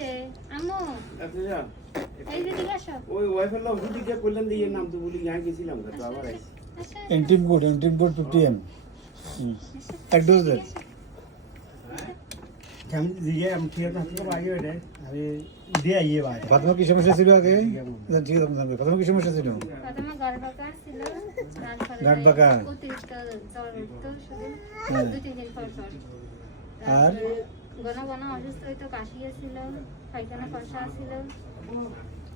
রে আম্মু আচ্ছা এই যে দিকে আসো ওই ওয়াইফাই লো ওদিকে গিয়ে কইলাম দিয়ে নাম তো বলি গায় গেছিলাম তো আবার আইছি एंटीन बोर्ड 50 एम एक डोज दे हम दिए हम ठीक है तो आगे बैठे अरे दे आइए बात फातिमा की समस्या ছিল আগে ঠিক আছে জানবে ফাতিমা কি সমস্যা ছিল প্রথমে গর্ভকার ছিল তারপরে গাঁটবাঁকা। অতিরিক্ত জ্বর উঠতো শুধু হ্যাঁ। 2-3 দিন পর পর আর? ঘন ঘন অসুস্থ হইতো, কাশি ছিল, পায়খানা ফসা ছিল,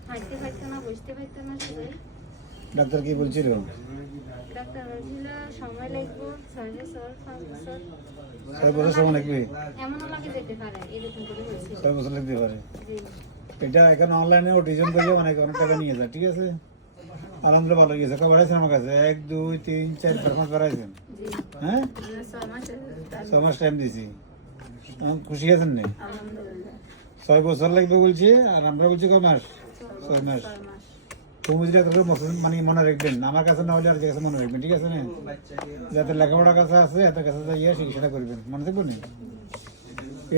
হাঁটতে পারতো না, বসতে পারতো না শুধু। ডাক্তার কি বলছিল ডাক্তার বলছিল সময় লাগবে 6 বছর 5 বছর 6 বছর সময় লাগবে এমনও লাগে যেতে পারে এরকম করে বলছিল 6 বছর লাগতে পারে জি এটা এখন অনলাইনে অডিশন করে অনেক টাকা নিয়ে যায় ঠিক আছে আলহামদুলিল্লাহ ভালো গেছে কবে আছেন আমার কাছে 1 2 3 4 5 মাস বাড়াইছেন জি হ্যাঁ 6 মাস টাইম দিছি খুশি আছেন না আলহামদুলিল্লাহ 6 বছর লাগবে বলছি আর আমরা বলছি কয় মাস 6 মাস তুমি যদি এত মানে মনে রাখবেন আমার কাছে না হলে আর কাছে মনে রাখবেন ঠিক আছে না যাতে লেখাপড়ার কাছে আছে এত কাছে যাইয়া চিকিৎসাটা করবেন মনে থাকবেন না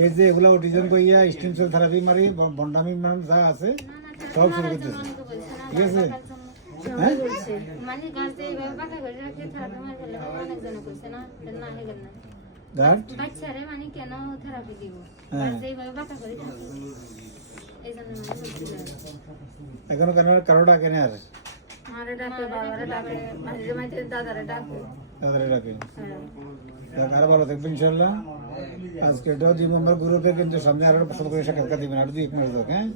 এই যে এগুলো অটিজম কইয়া স্টেম সেল থেরাপি মারি বন্ডামি যা আছে সব শুরু করতেছে ঠিক আছে হ্যাঁ মানে গাছে এইভাবে পাকা করে রাখতে থেরাপি মার ফেলে অনেকজন কইছে না না হে গেল না গার্ড বাচ্চারে মানে কেন থেরাপি দিব হ্যাঁ। গাছে এইভাবে পাকা করে থাকে এইজন্য মানে বলছিল এখনো কেন কারোটা কেন আর মারে ডাকে বাবারে ডাকে মাঝে মাঝে দাদারে ডাকে তাদের ডাকে হ্যাঁ আরো ভালো থাকবেন ইনশাল্লাহ আজকে এটাও 2 নম্বর গ্রুপে কিন্তু সামনে আরো পছন্দ করে সাক্ষাৎকার দিবেন আর 2 মাস ধরে হ্যাঁ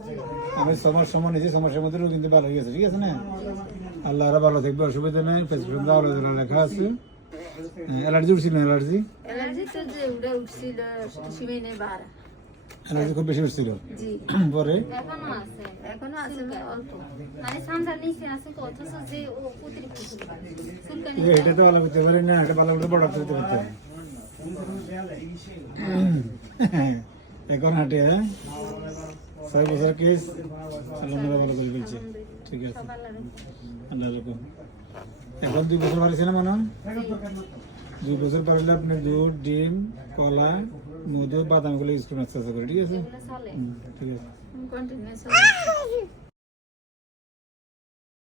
আমি সময় নিয়েছি সমস্যার মধ্যেও কিন্তু ভালো হয়ে গেছে ঠিক আছে না আল্লাহ আরো ভালো থাকবে অসুবিধা নেই প্রেসক্রিপশন দেওয়া হলো লেখা আছে অ্যালার্জি উঠছিল অ্যালার্জি তো যে উড়ে উঠছিল সীমানে বার অ্যালার্জি খুব বেশি উঠছিল জি পরে এখনো আছে অল্প মানে সান্দার নিচে আছে অথচ যে ও অতিরিক্ত চুলকানি এটা তো ভালো করতে পারি না এটা ভালো করে বড় করতে পারতেন এখন হাঁটে হ্যাঁ 6 বছর কেস আল্লাহ ভালো করে বলছে ঠিক আছে আল্লাহ রকম এখন 2 বছর বাড়ছে না মনে 2 বছর পারলে আপনি দুধ ডিম কলা মধু বাদাম গুলো ইউজ করুন আস্তে আস্তে করে ঠিক আছে চলে ঠিক আছে কন্টিনিউয়াস